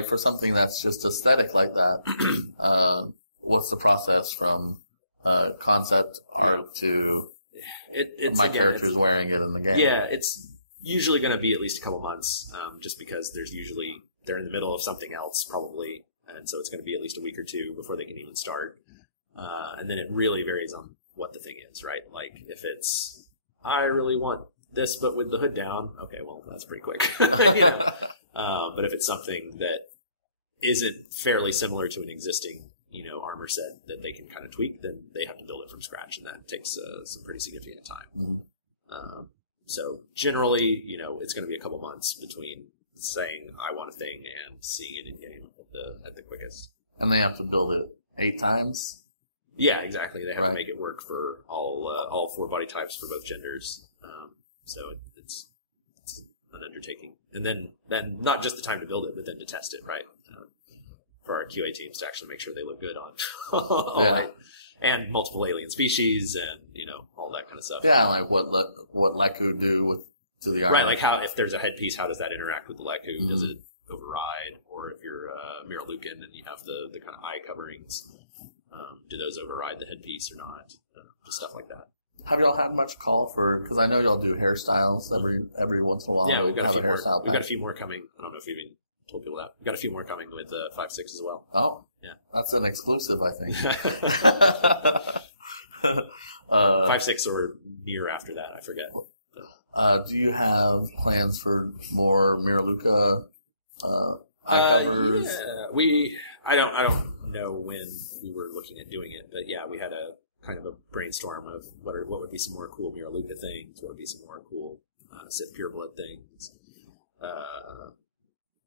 for something that's just aesthetic like that. What's the process from concept art to it's my character's wearing it in the game? Yeah, it's usually going to be at least a couple months, just because they're in the middle of something else probably, and so it's going to be at least a week or two before they can even start. And then it really varies on what the thing is, right? Like if it's, I really want this but with the hood down, okay, well that's pretty quick. But if it's something that isn't fairly similar to an existing armor set that they can kind of tweak, then they have to build it from scratch, and that takes some pretty significant time. Mm-hmm. So generally, it's going to be a couple months between saying I want a thing and seeing it in game at the quickest. And they have to build it 8 times? Yeah, exactly. They have to make it work for all 4 body types for both genders. So it's an undertaking. And then not just the time to build it, but then to test it, right? For our QA teams to actually make sure they look good on and multiple alien species and, all that kind of stuff. Yeah, like what Leku do to the armor. Right, like how, if there's a headpiece, how does that interact with the Leku? Mm-hmm. Does it override? Or if you're Miralukan and you have the kind of eye coverings, do those override the headpiece or not? Just stuff like that. Have y'all had much call for, because I know y'all do hairstyles every once in a while. Yeah, we've got a few more. We've got a few more coming. I don't know if we've even told people that. We've got a few more coming with 5.6 as well. Oh. Yeah. That's an exclusive, I think. 5.6 or near after that, I forget. Do you have plans for more Miraluka covers? Yeah. I don't know when we were looking at doing it, but yeah, we had a kind of a brainstorm of what would be some more cool Miraluka things, what would be some more cool Sith Pureblood things. I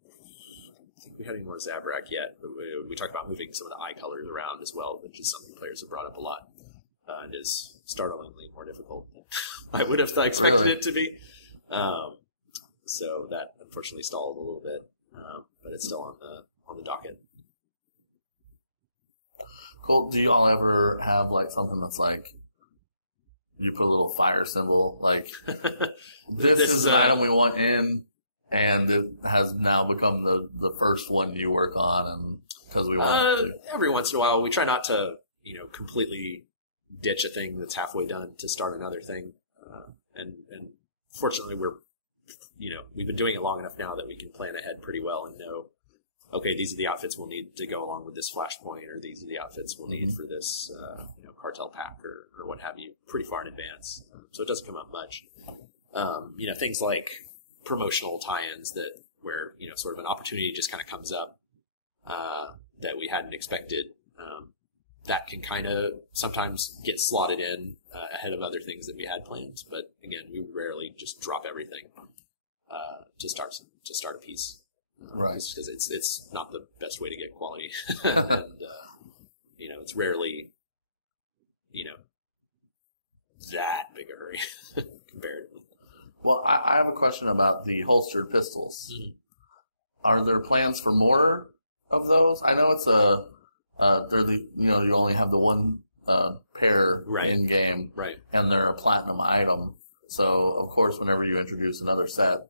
don't think we had any more Zabrak yet, but we talked about moving some of the eye colors around as well, which is something players have brought up a lot, and is startlingly more difficult than I would have expected it to be. So that unfortunately stalled a little bit, but it's still on the docket. Cool. Do you all ever have like something that's like you put a little fire symbol, like this is an item we want in, and it has now become the first one you work on, and because we want it to. Every once in a while, we try not to completely ditch a thing that's halfway done to start another thing, and fortunately we've been doing it long enough now that we can plan ahead pretty well and know, okay, these are the outfits we'll need to go along with this flashpoint, or these are the outfits we'll need for this cartel pack or what have you, pretty far in advance. So it doesn't come up much. Things like promotional tie-ins where sort of an opportunity just kind of comes up that we hadn't expected. That can kind of sometimes get slotted in ahead of other things that we had planned. But again, we rarely just drop everything to start a piece. Right. Because it's not the best way to get quality. And, it's rarely, that big a hurry comparatively. Well, I have a question about the holstered pistols. Mm-hmm. Are there plans for more of those? I know it's you only have the one pair in game, right? And they're a platinum item. So of course, whenever you introduce another set,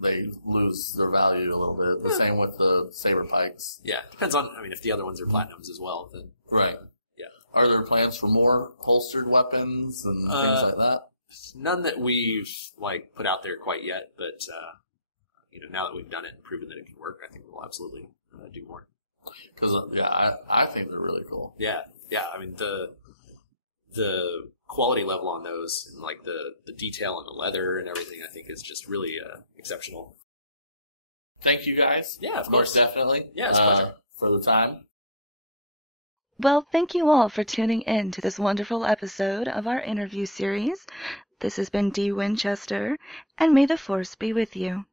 they lose their value a little bit. The same with the saber pikes. Yeah, depends on. If the other ones are platinums as well, then right. Yeah. Are there plans for more holstered weapons and things like that? None that we've put out there quite yet, but now that we've done it and proven that it can work, I think we'll absolutely do more. Because I think they're really cool. Yeah. The quality level on those and the detail on the leather and everything, I think is just really exceptional. Thank you guys. Yeah, of course, definitely. Yeah, it's a pleasure for the time. Well, thank you all for tuning in to this wonderful episode of our interview series. This has been Dee Winchester, and may the Force be with you.